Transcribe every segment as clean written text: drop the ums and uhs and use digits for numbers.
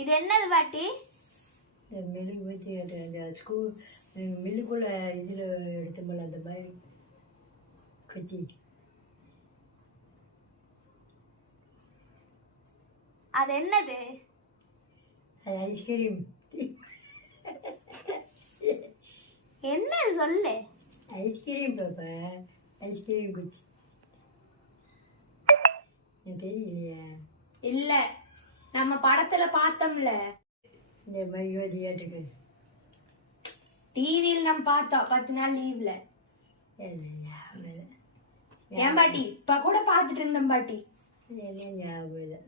இது என்னது பாட்டி? இந்த மெழுகு வச்சு அந்த ஸ்கூல் மில்லுக்குள்ள இதில் எடுத்தோம்ல அந்த மாதிரி குச்சி. அது என்னது? அது ஐஸ்கிரீம். என்னது சொல்லு. ஐஸ்கிரீம் பாப்பா, ஐஸ்கிரீம் குச்சி. தெரியலையா? இல்ல, நம்ம படத்துல பார்த்தோம்ல இந்த மாதிரி தியேட்டருக்கு டிவியில் நம்ம பார்த்தோம் 10 நாள் லீவ்ல. ஏன் பாட்டி? இப்ப கூட பாத்துட்டு இருந்தேன் பாட்டி. ஞாபகம் இல்லை.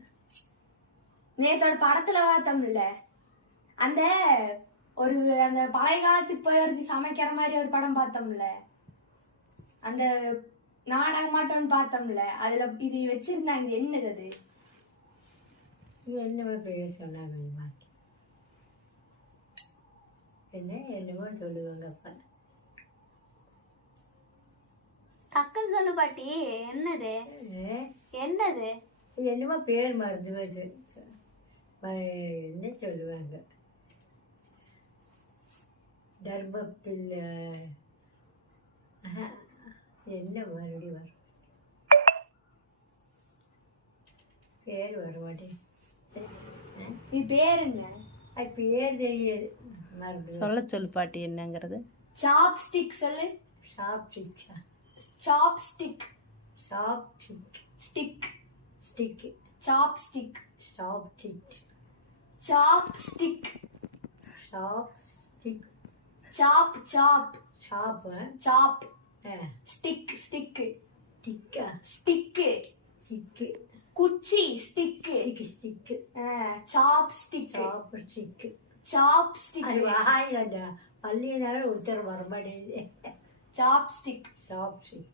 நேத்தோட படத்துல பார்த்தோம்ல அந்த ஒரு அந்த பழைய காலத்துக்கு போய் வருது சமைக்கிற மாதிரி ஒரு படம் பார்த்தோம்ல, அந்த நாடகமாட்டோன்னு பார்த்தோம்ல, அதுல இது வச்சிருந்தாங்க. என்னது அது? என்னவோ பேர் சொன்னாங்க. என்னவோ சொல்லுவாங்க அப்பா. டக்குன்னு சொல்லு பாட்டி. என்னது? என்னது? என்னவோ பேர் மறந்து வச்சு என்ன சொல்லுவாங்க. தர்மப்பில் என்ன மறுபடி வரும் பேர் வர மாட்டேன். நீ பேருங்க? அது பேர் தெரியாது, மறந்து. சொல்ல சொல்லு பாட்டி என்னங்கிறது. சாப்ஸ்டிக் சொல்லு. Chopstick. Chopstick. Chopstick. Stick. Stick. Chopstick. Chopstick. Chopstick. Chopstick. சாப் சாப். சாப். சாப். ஸ்டிக். ஸ்டிக். ஸ்டிக்கா? ஸ்டிக். ஸ்டிக். குச்சி. ஸ்டிக். ஸ்டிக். சாப் ஸ்டிக். சாப்ஸ்டிக். சாப்ஸ்டிக். அது வாயில அந்த பள்ளியினால உத்தரம் வர மாட்டேங்குது. சாப்ஸ்டிக். சாப்ஸ்டிக்.